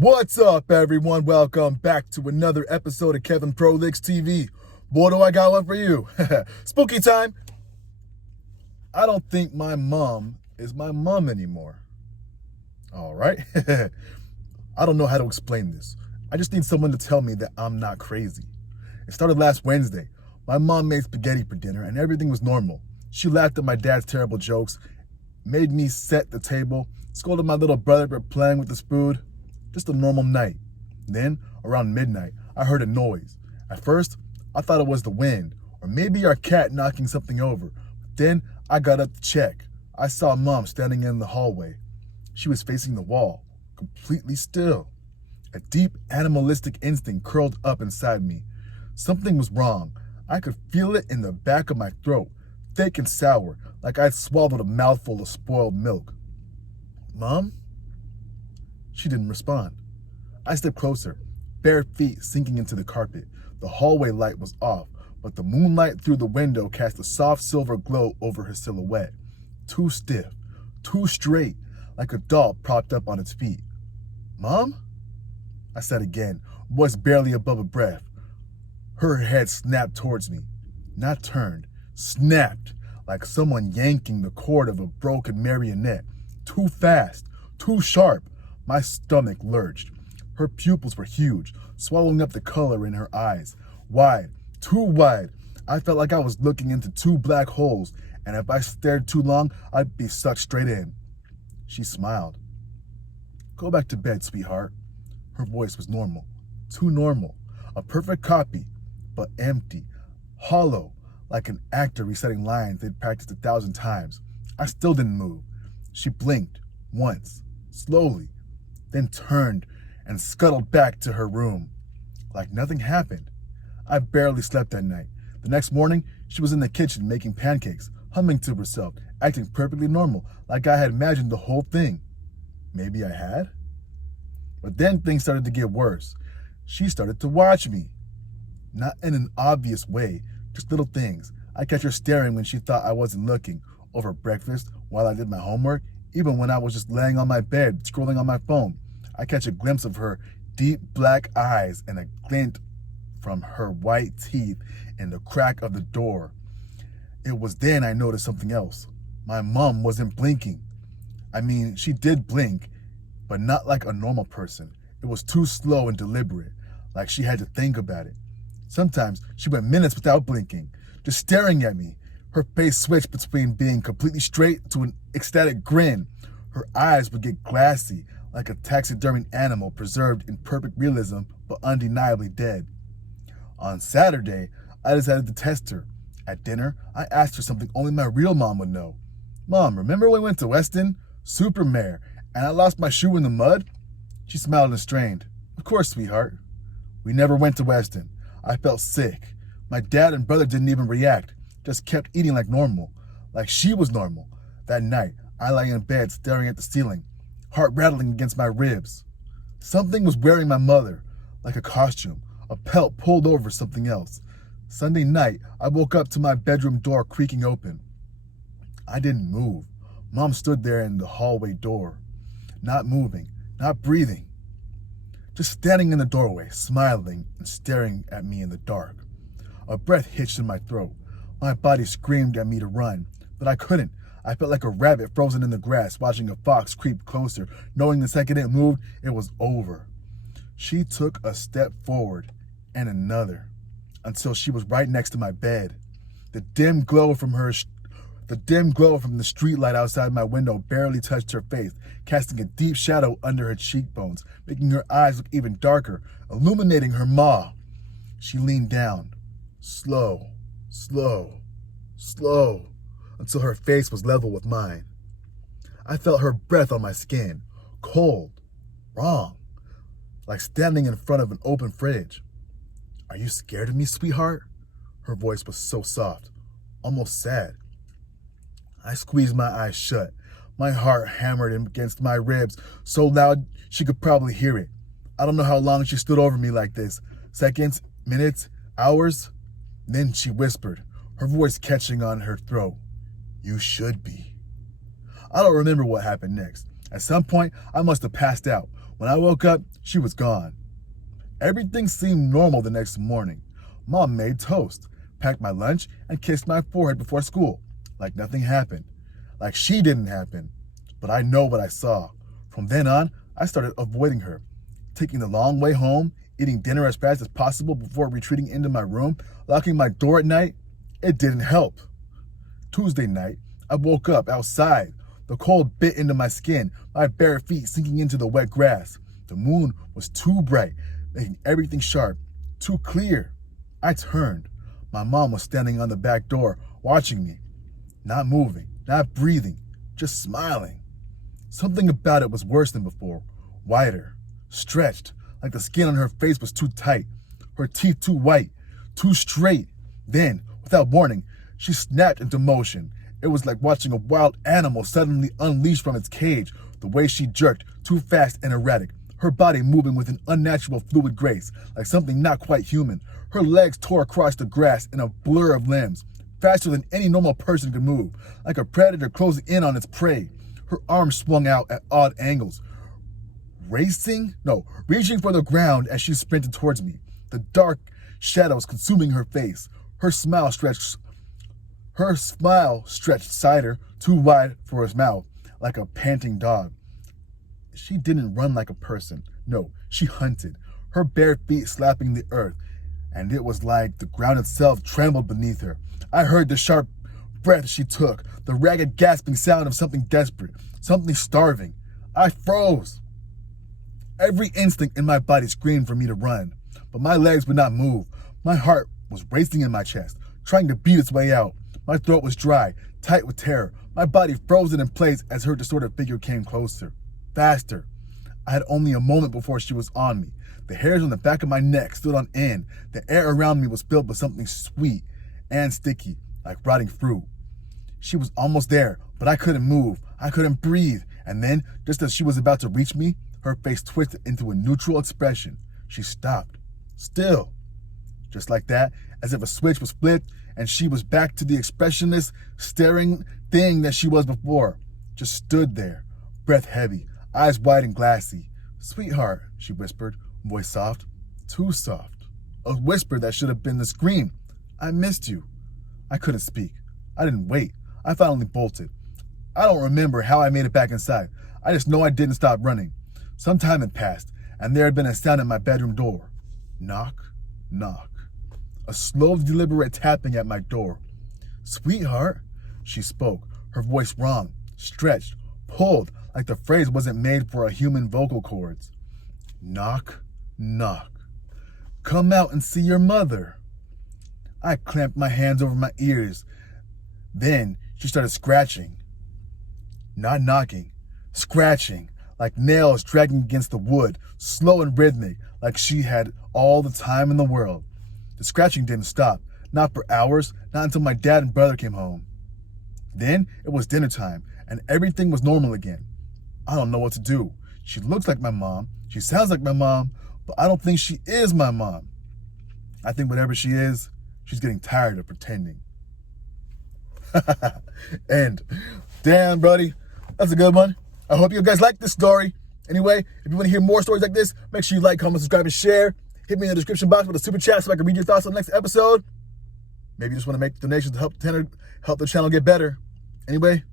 What's up, everyone? Welcome back to another episode of Kevin Prolix TV. Boy, do I got one for you. Spooky time. I don't think my mom is my mom anymore. All right. I don't know how to explain this. I just need someone to tell me that I'm not crazy. It started last Wednesday. My mom made spaghetti for dinner and everything was normal. She laughed at my dad's terrible jokes, made me set the table, scolded my little brother for playing with the spoon. Just a normal night. Then, around midnight, I heard a noise. At first, I thought it was the wind, or maybe our cat knocking something over. Then, I got up to check. I saw Mom standing in the hallway. She was facing the wall, completely still. A deep animalistic instinct curled up inside me. Something was wrong. I could feel it in the back of my throat, thick and sour, like I'd swallowed a mouthful of spoiled milk. Mom? She didn't respond. I stepped closer, bare feet sinking into the carpet. The hallway light was off, but the moonlight through the window cast a soft silver glow over her silhouette. Too stiff, too straight, like a doll propped up on its feet. Mom? I said again, voice barely above a breath. Her head snapped towards me. Not turned, snapped, like someone yanking the cord of a broken marionette. Too fast, too sharp. My stomach lurched. Her pupils were huge, swallowing up the color in her eyes. Wide, too wide. I felt like I was looking into two black holes, and if I stared too long, I'd be sucked straight in. She smiled. Go back to bed, sweetheart. Her voice was normal. Too normal. A perfect copy, but empty. Hollow, like an actor reciting lines they'd practiced 1,000 times. I still didn't move. She blinked, once, slowly, then turned and scuttled back to her room. Like nothing happened. I barely slept that night. The next morning, she was in the kitchen making pancakes, humming to herself, acting perfectly normal, like I had imagined the whole thing. Maybe I had? But then things started to get worse. She started to watch me. Not in an obvious way, just little things. I catch her staring when she thought I wasn't looking, over breakfast, while I did my homework, even when I was just laying on my bed, scrolling on my phone. I catch a glimpse of her deep black eyes and a glint from her white teeth in the crack of the door. It was then I noticed something else. My mom wasn't blinking. I mean, she did blink, but not like a normal person. It was too slow and deliberate, like she had to think about it. Sometimes she went minutes without blinking, just staring at me. Her face switched between being completely straight to an ecstatic grin. Her eyes would get glassy, like a taxidermied animal preserved in perfect realism but undeniably dead. On Saturday, I decided to test her. At dinner, I asked her something only my real mom would know. Mom, remember when we went to Weston? Supermare, and I lost my shoe in the mud? She smiled and strained. Of course, sweetheart. We never went to Weston. I felt sick. My dad and brother didn't even react, just kept eating like normal, like she was normal. That night, I lay in bed staring at the ceiling, heart rattling against my ribs. Something was wearing my mother, like a costume, a pelt pulled over something else. Sunday night, I woke up to my bedroom door creaking open. I didn't move. Mom stood there in the hallway door, not moving, not breathing, just standing in the doorway, smiling and staring at me in the dark. A breath hitched in my throat. My body screamed at me to run, but I couldn't. I felt like a rabbit frozen in the grass, watching a fox creep closer, knowing the second it moved, it was over. She took a step forward, and another, until she was right next to my bed. The dim glow from the streetlight outside my window barely touched her face, casting a deep shadow under her cheekbones, making her eyes look even darker, illuminating her maw. She leaned down, slow, until her face was level with mine. I felt her breath on my skin, cold, wrong, like standing in front of an open fridge. Are you scared of me, sweetheart? Her voice was so soft, almost sad. I squeezed my eyes shut. My heart hammered against my ribs so loud she could probably hear it. I don't know how long she stood over me like this. Seconds, minutes, hours. Then she whispered, her voice catching on her throat. You should be. I don't remember what happened next. At some point, I must have passed out. When I woke up, she was gone. Everything seemed normal the next morning. Mom made toast, packed my lunch, and kissed my forehead before school, like nothing happened, like she didn't happen. But I know what I saw. From then on, I started avoiding her, taking the long way home, eating dinner as fast as possible before retreating into my room, locking my door at night. It didn't help. Tuesday night, I woke up outside. The cold bit into my skin, my bare feet sinking into the wet grass. The moon was too bright, making everything sharp, too clear. I turned. My mom was standing on the back door, watching me. Not moving, not breathing, just smiling. Something about it was worse than before. Wider, stretched, like the skin on her face was too tight, her teeth too white, too straight. Then, without warning, she snapped into motion. It was like watching a wild animal suddenly unleashed from its cage. The way she jerked, too fast and erratic, her body moving with an unnatural fluid grace, like something not quite human. Her legs tore across the grass in a blur of limbs, faster than any normal person could move, like a predator closing in on its prey. Her arms swung out at odd angles, reaching for the ground as she sprinted towards me. The dark shadows consuming her face. Her smile stretched cider too wide for his mouth, like a panting dog. She didn't run like a person. No, she hunted, her bare feet slapping the earth, and it was like the ground itself trembled beneath her. I heard the sharp breath she took, the ragged gasping sound of something desperate, something starving. I froze. Every instinct in my body screamed for me to run, but my legs would not move. My heart was racing in my chest, trying to beat its way out. My throat was dry, tight with terror, my body frozen in place as her distorted figure came closer, faster. I had only a moment before she was on me. The hairs on the back of my neck stood on end. The air around me was filled with something sweet and sticky, like rotting fruit. She was almost there, but I couldn't move. I couldn't breathe. And then, just as she was about to reach me, her face twisted into a neutral expression. She stopped, still. Just like that, as if a switch was flipped, and she was back to the expressionless, staring thing that she was before. Just stood there, breath heavy, eyes wide and glassy. "Sweetheart," she whispered, voice soft, too soft. A whisper that should have been the scream. "I missed you." I couldn't speak. I didn't wait. I finally bolted. I don't remember how I made it back inside. I just know I didn't stop running. Some time had passed, and there had been a sound at my bedroom door. Knock, knock. A slow, deliberate tapping at my door. "Sweetheart," she spoke, her voice wrong, stretched, pulled, like the phrase wasn't made for a human vocal cords. Knock, knock. "Come out and see your mother." I clamped my hands over my ears. Then she started scratching. Not knocking, scratching, like nails dragging against the wood, slow and rhythmic, like she had all the time in the world. The scratching didn't stop, not for hours, not until my dad and brother came home. Then it was dinner time, and everything was normal again. I don't know what to do. She looks like my mom, she sounds like my mom, but I don't think she is my mom. I think whatever she is, she's getting tired of pretending. And damn, buddy, that's a good one. I hope you guys like this story. Anyway, if you want to hear more stories like this, make sure you like, comment, subscribe, and share. Hit me in the description box with a super chat so I can read your thoughts on the next episode. Maybe you just want to make donations to help the channel get better. Anyway,